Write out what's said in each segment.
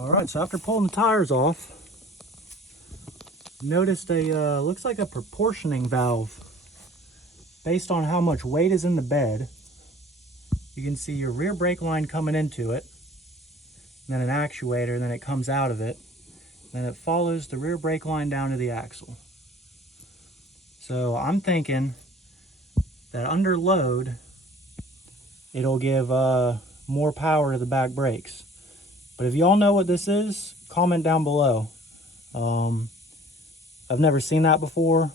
All right, so after pulling the tires off, noticed a looks like a proportioning valve. Based on how much weight is in the bed, you can see your rear brake line coming into it, then an actuator, then it comes out of it, then it follows the rear brake line down to the axle. So I'm thinking that under load, it'll give more power to the back brakes. But if y'all know what this is, comment down below. I've never seen that before.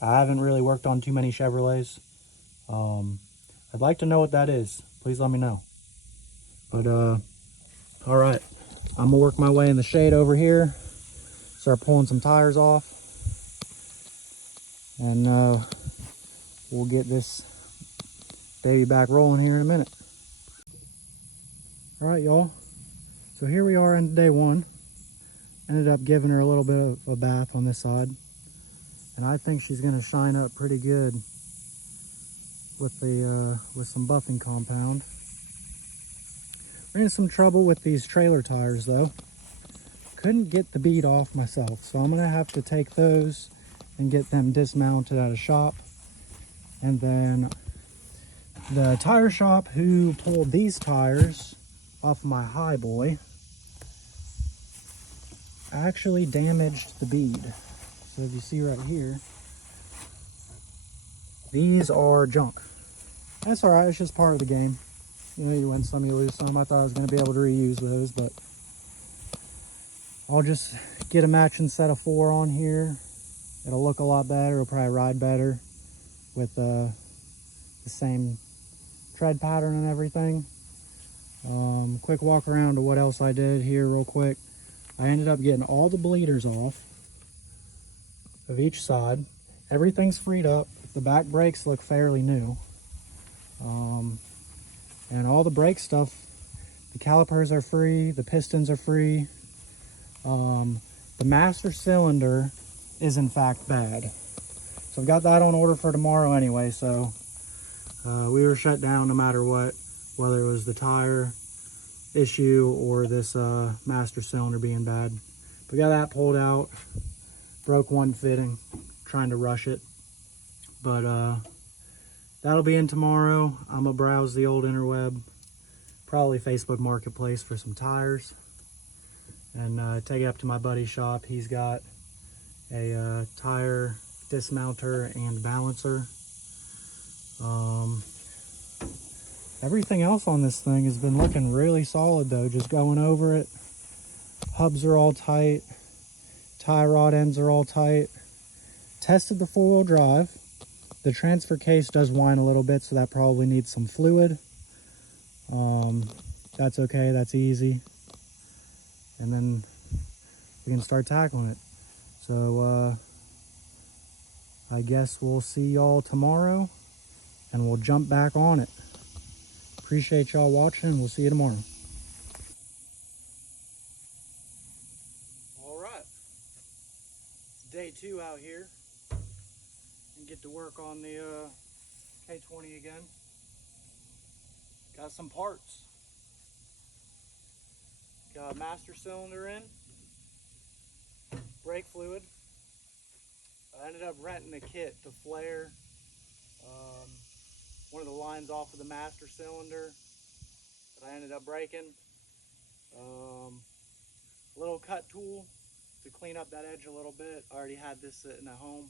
I haven't really worked on too many Chevrolets. I'd like to know what that is. Please let me know. But all right, I'm gonna work my way in the shade over here, start pulling some tires off, and we'll get this baby back rolling here in a minute. All right, y'all. So here we are in day one. Ended up giving her a little bit of a bath on this side, and I think she's gonna shine up pretty good with the with some buffing compound. Ran into some trouble with these trailer tires though. Couldn't get the bead off myself, so I'm gonna have to take those and get them dismounted at a shop. And then the tire shop who pulled these tires off of my high boy actually damaged the bead. So if you see right here, these are junk. That's all right, it's just part of the game. You know, you win some, you lose some. I thought I was going to be able to reuse those, but I'll just get a matching set of 4 on here. It'll look a lot better. It'll probably ride better with the same tread pattern and everything. Quick walk around to what else I did here real quick. I ended up getting all the bleeders off of each side. Everything's freed up. The back brakes look fairly new. And all the brake stuff, the calipers are free, the pistons are free. The master cylinder is in fact bad. So I've got that on order for tomorrow anyway, so we were shut down no matter what, whether it was the tire issue or this master cylinder being bad. We got that pulled out, broke one fitting, trying to rush it. But that'll be in tomorrow. I'm gonna browse the old interweb, probably Facebook Marketplace for some tires, and take it up to my buddy's shop. He's got a tire dismounter and balancer. Everything else on this thing has been looking really solid though, just going over it. Hubs are all tight, tie rod ends are all tight. Tested the 4-wheel drive. The transfer case does whine a little bit, so that probably needs some fluid. That's okay, that's easy. And then we can start tackling it. So I guess we'll see y'all tomorrow and we'll jump back on it. Appreciate y'all watching, and we'll see you tomorrow. All right, it's day 2 out here. And get to work on the K20 again. Got some parts. Got a master cylinder in, brake fluid. I ended up renting a kit to flare one of the lines off of the master cylinder that I ended up breaking. Little cut tool to clean up that edge a little bit. I already had this sitting at home.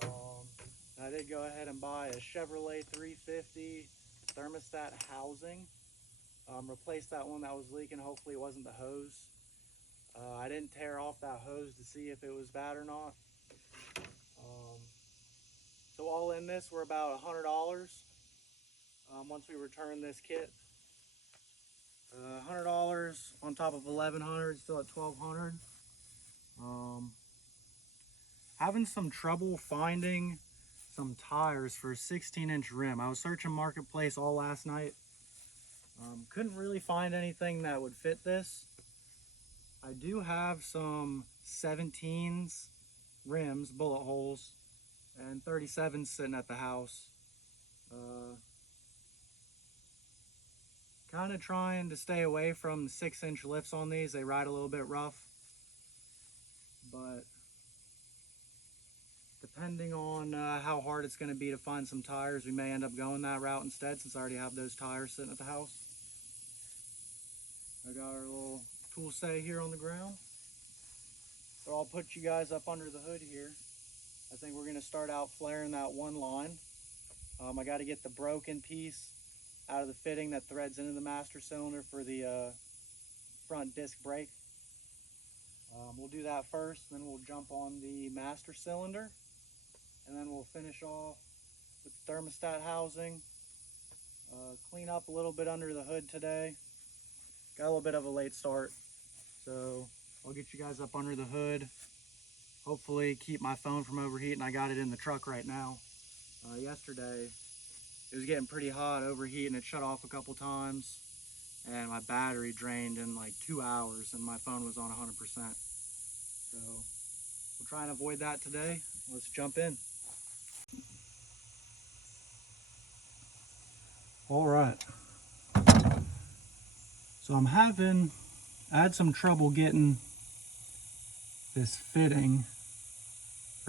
And I did go ahead and buy a Chevrolet 350 thermostat housing. Replaced that one that was leaking. Hopefully it wasn't the hose. I didn't tear off that hose to see if it was bad or not. So all in this, we're about $100 once we return this kit. $100 on top of $1,100, still at $1,200. Having some trouble finding some tires for a 16-inch rim. I was searching Marketplace all last night. Couldn't really find anything that would fit this. I do have some 17s rims, bullet holes, and 37s sitting at the house. Kind of trying to stay away from 6-inch lifts on these. They ride a little bit rough, but depending on how hard it's going to be to find some tires, we may end up going that route instead, since I already have those tires sitting at the house. I got our little tool set here on the ground. So I'll put you guys up under the hood here. I think we're going to start out flaring that one line. I got to get the broken piece out of the fitting that threads into the master cylinder for the front disc brake. We'll do that first, then we'll jump on the master cylinder, and then we'll finish off with the thermostat housing. Clean up a little bit under the hood today. Got a little bit of a late start, so I'll get you guys up under the hood. Hopefully keep my phone from overheating. I got it in the truck right now. Yesterday it was getting pretty hot, overheating. It shut off a couple times, and my battery drained in like 2 hours, and my phone was on 100%. So we'll try and avoid that today. Let's jump in. All right. So I had some trouble getting this fitting,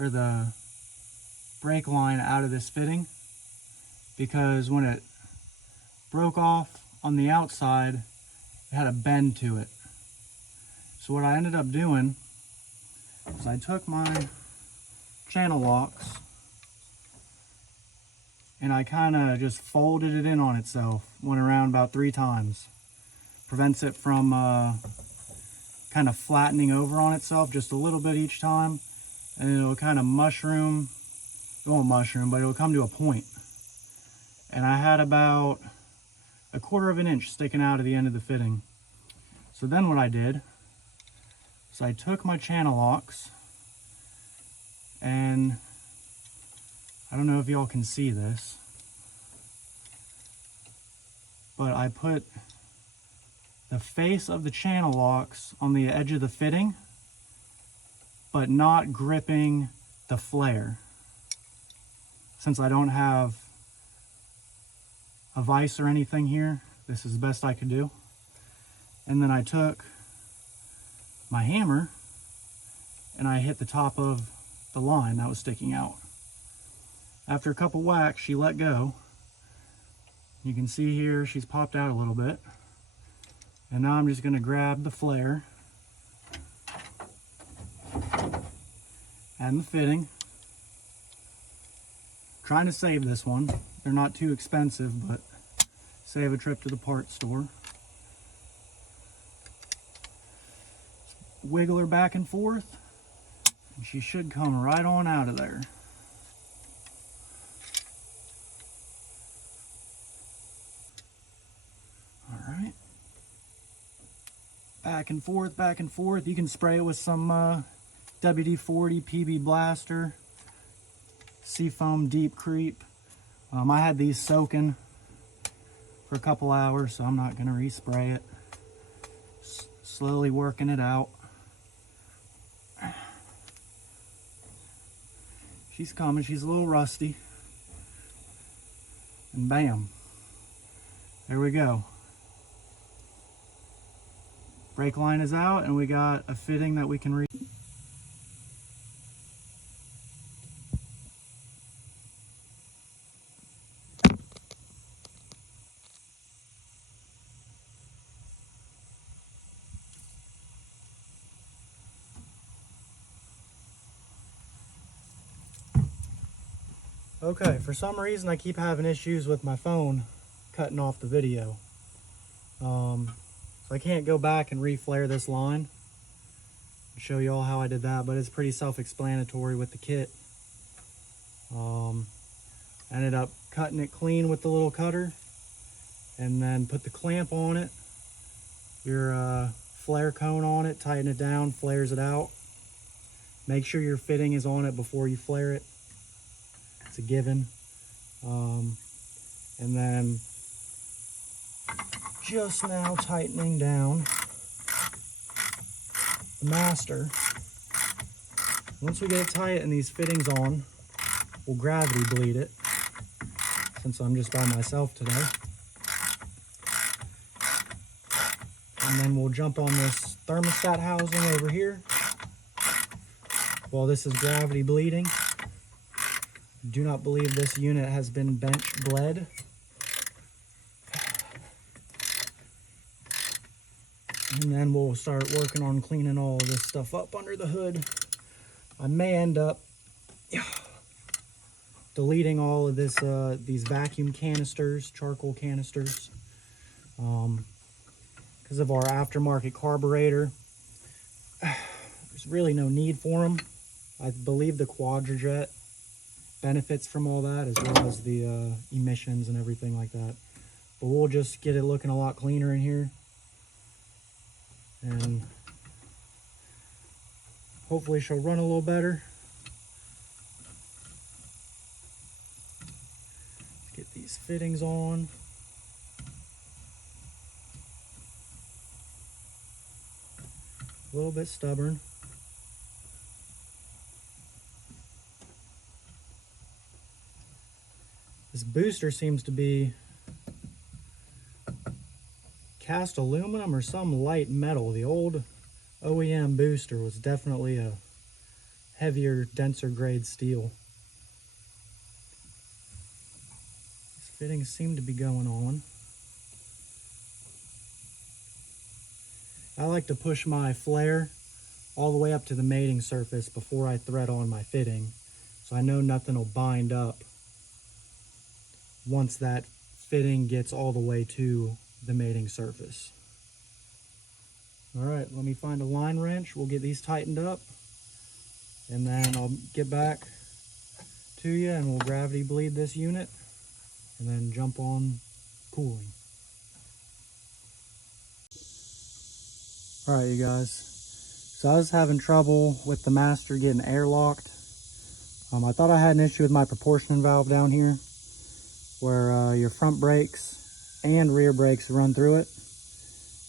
or the brake line, out of this fitting, because when it broke off on the outside, it had a bend to it. So what I ended up doing is I took my channel locks and I kind of just folded it in on itself, went around about 3 times. Prevents it from kind of flattening over on itself just a little bit each time, and it'll kind of mushroom. It won't mushroom, but it'll come to a point. And I had about 1/4 inch sticking out of the end of the fitting. So then what I did is I took my channel locks, and I don't know if y'all can see this, but I put the face of the channel locks on the edge of the fitting, but not gripping the flare. Since I don't have a vise or anything here, this is the best I could do. And then I took my hammer and I hit the top of the line that was sticking out. After a couple whacks, she let go. You can see here she's popped out a little bit. And now I'm just going to grab the flare and the fitting. Trying to save this one. They're not too expensive, but save a trip to the parts store. Wiggle her back and forth, and she should come right on out of there. All right. Back and forth, back and forth. You can spray it with some WD-40 PB Blaster, Seafoam Deep Creep. I had these soaking for a couple hours, so I'm not going to respray it. Slowly working it out. She's coming. She's a little rusty. And bam. There we go. Brake line is out, and we got a fitting that we can read. Okay, for some reason I keep having issues with my phone cutting off the video. So I can't go back and reflare this line and show you all how I did that, but it's pretty self-explanatory with the kit. Ended up cutting it clean with the little cutter, and then put the clamp on it, your flare cone on it, tighten it down, flares it out. Make sure your fitting is on it before you flare it. It's a given. And then just now tightening down the master. Once we get it tight and these fittings on, we'll gravity bleed it, since I'm just by myself today. And then we'll jump on this thermostat housing over here while this is gravity bleeding. Do not believe this unit has been bench bled. And then we'll start working on cleaning all of this stuff up under the hood. I may end up deleting all of this, these vacuum canisters, charcoal canisters, because of our aftermarket carburetor. There's really no need for them. I believe the Quadrajet benefits from all that, as well as the emissions and everything like that. But we'll just get it looking a lot cleaner in here, and hopefully she'll run a little better. Let's get these fittings on. A little bit stubborn. This booster seems to be cast aluminum or some light metal. The old OEM booster was definitely a heavier, denser grade steel. These fittings seem to be going on. I like to push my flare all the way up to the mating surface before I thread on my fitting, so I know nothing will bind up once that fitting gets all the way to the mating surface. All right, let me find a line wrench. We'll get these tightened up, and then I'll get back to you and we'll gravity bleed this unit and then jump on cooling. All right, you guys. So I was having trouble with the master getting airlocked. I thought I had an issue with my proportioning valve down here, where your front brakes and rear brakes run through it.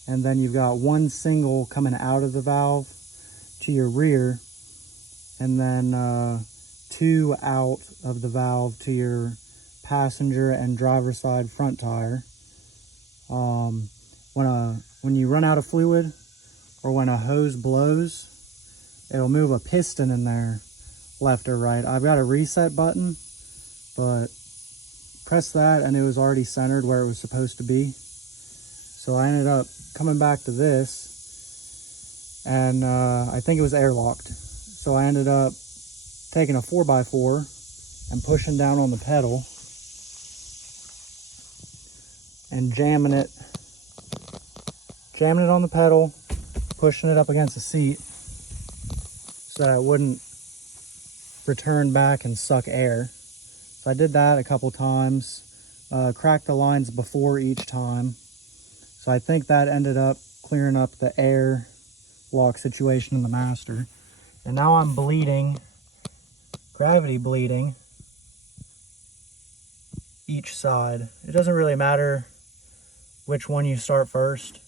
And then you've got one single coming out of the valve to your rear, and then two out of the valve to your passenger and driver side front tire. When you run out of fluid, or when a hose blows, it'll move a piston in there left or right. I've got a reset button, but press that and it was already centered where it was supposed to be. So I ended up coming back to this, and I think it was airlocked. So I ended up taking a 4x4 and pushing down on the pedal and jamming it on the pedal, pushing it up against the seat so that it wouldn't return back and suck air. So I did that a couple times, cracked the lines before each time. So I think that ended up clearing up the air lock situation in the master. And now I'm bleeding, gravity bleeding each side. It doesn't really matter which one you start first,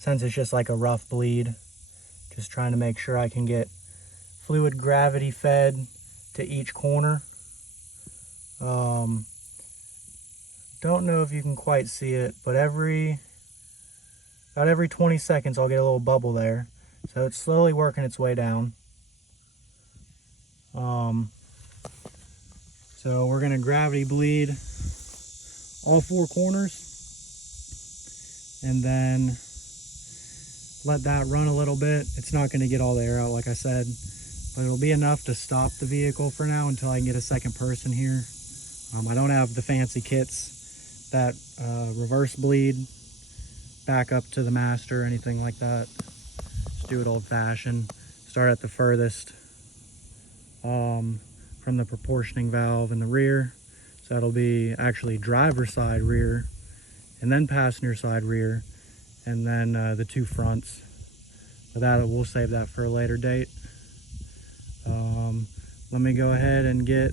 since it's just like a rough bleed. Just trying to make sure I can get fluid gravity fed to each corner. Don't know if you can quite see it, but about every 20 seconds I'll get a little bubble there. So it's slowly working its way down. So we're gonna gravity bleed all four corners, and then let that run a little bit. It's not gonna get all the air out, like I said, but it'll be enough to stop the vehicle for now until I can get a second person here. I don't have the fancy kits that reverse bleed back up to the master or anything like that. Just do it old fashioned. Start at the furthest from the proportioning valve in the rear. So that'll be actually driver side rear, and then passenger side rear, and then the two fronts. But that, we'll save that for a later date. Let me go ahead and get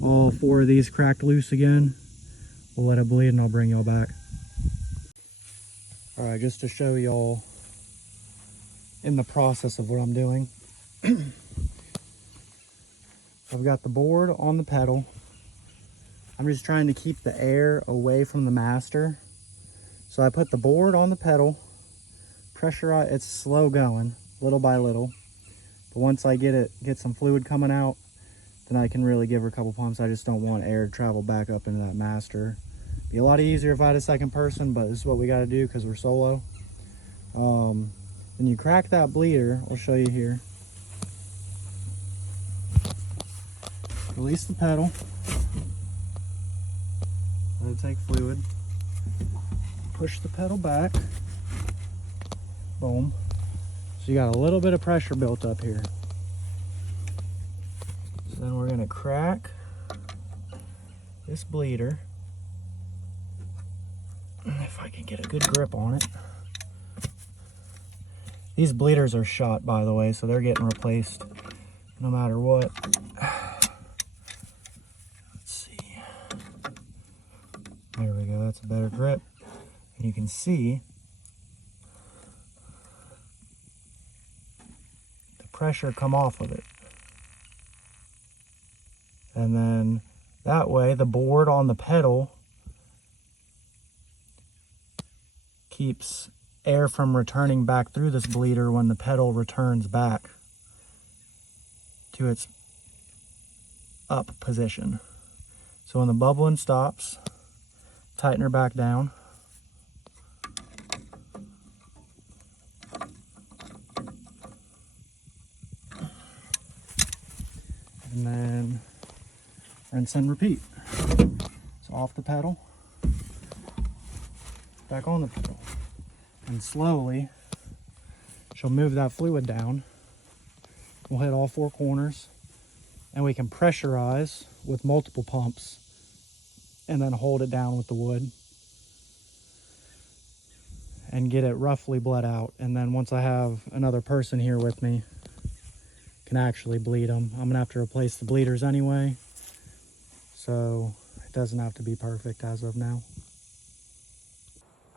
all four of these cracked loose again. We'll let it bleed and I'll bring y'all back. All right, just to show y'all in the process of what I'm doing. I've got the board on the pedal. I'm just trying to keep the air away from the master So I put the board on the pedal, pressure, it's slow going, little by little. But once I get some fluid coming out, then I can really give her a couple pumps. I just don't want air to travel back up into that master. Be a lot easier if I had a second person, but this is what we got to do because we're solo. Then you crack that bleeder. I'll show you here. Release the pedal. Let it take fluid. Push the pedal back. Boom. So you got a little bit of pressure built up here. So then we're gonna crack this bleeder. If I can get a good grip on it. These bleeders are shot, by the way, so they're getting replaced no matter what. Let's see. There we go, that's a better grip. And you can see the pressure come off of it. And then that way the board on the pedal keeps air from returning back through this bleeder when the pedal returns back to its up position. So when the bubbling stops, tighten her back down. And then rinse and repeat. So off the pedal, back on the pedal. And slowly, she'll move that fluid down. We'll hit all four corners, and we can pressurize with multiple pumps and then hold it down with the wood and get it roughly bled out. And then once I have another person here with me, can actually bleed them. I'm gonna have to replace the bleeders anyway, so it doesn't have to be perfect as of now.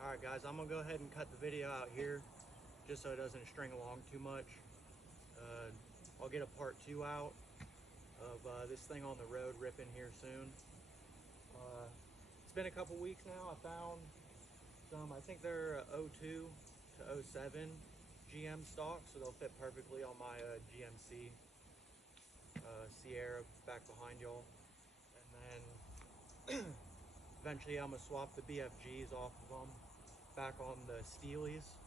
Alright guys, I'm gonna go ahead and cut the video out here just so it doesn't string along too much. I'll get a part 2 out of this thing on the road ripping here soon. It's been a couple weeks now. I found some, I think they're 02 to 07 GM stock, so they'll fit perfectly on my GMC Sierra back behind y'all. And then eventually I'm gonna swap the BFGs off of them back on the Steelies,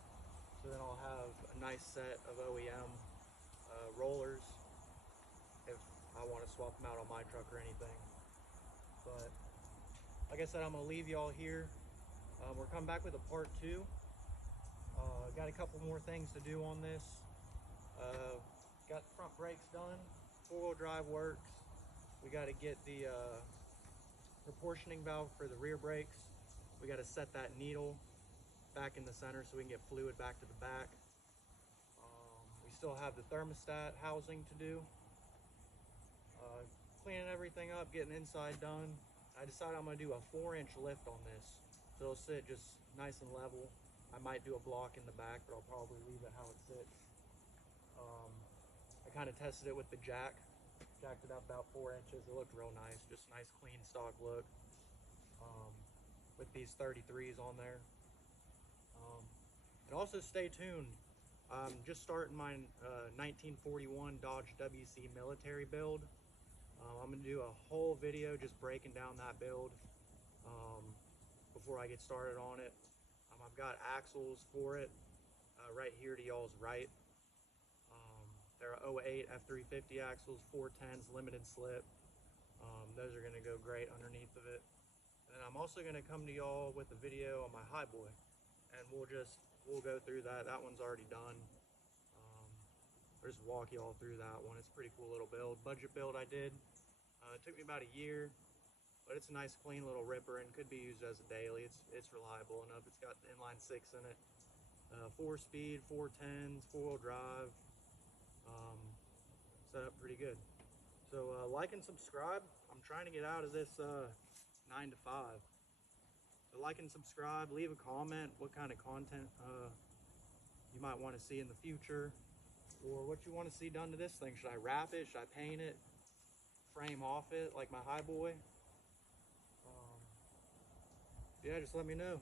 so then I'll have a nice set of OEM rollers if I want to swap them out on my truck or anything. But like I said, I'm gonna leave y'all here. We're coming back with a part 2. Got a couple more things to do on this. Got the front brakes done, 4-wheel drive works. We got to get the proportioning valve for the rear brakes. We got to set that needle back in the center so we can get fluid back to the back. We still have the thermostat housing to do. Cleaning everything up, getting inside done. I decided I'm going to do a 4-inch lift on this, so it'll sit just nice and level. I might do a block in the back, but I'll probably leave it how it sits. I kind of tested it with the jacked it up about 4 inches. It looked real nice, just a nice clean stock look with these 33s on there. And also stay tuned. I'm just starting my 1941 Dodge WC military build. I'm going to do a whole video just breaking down that build before I get started on it. I've got axles for it right here to y'all's right. They're 08 F350 axles, 410s, limited slip. Those are going to go great underneath of it. And then I'm also going to come to y'all with a video on my Highboy, and we'll go through that. That one's already done. I'll just walk y'all through that one. It's a pretty cool little build, budget build I did. It took me about a year, but it's a nice clean little ripper and could be used as a daily. It's reliable enough. It's got the inline 6 in it, 4-speed, 410s, 4-wheel drive. Set up pretty good. So like and subscribe. I'm trying to get out of this 9 to 5. So like and subscribe. Leave a comment what kind of content you might want to see in the future, or what you want to see done to this thing. Should I wrap it? Should I paint it? Frame off it like my Highboy? Yeah, just let me know.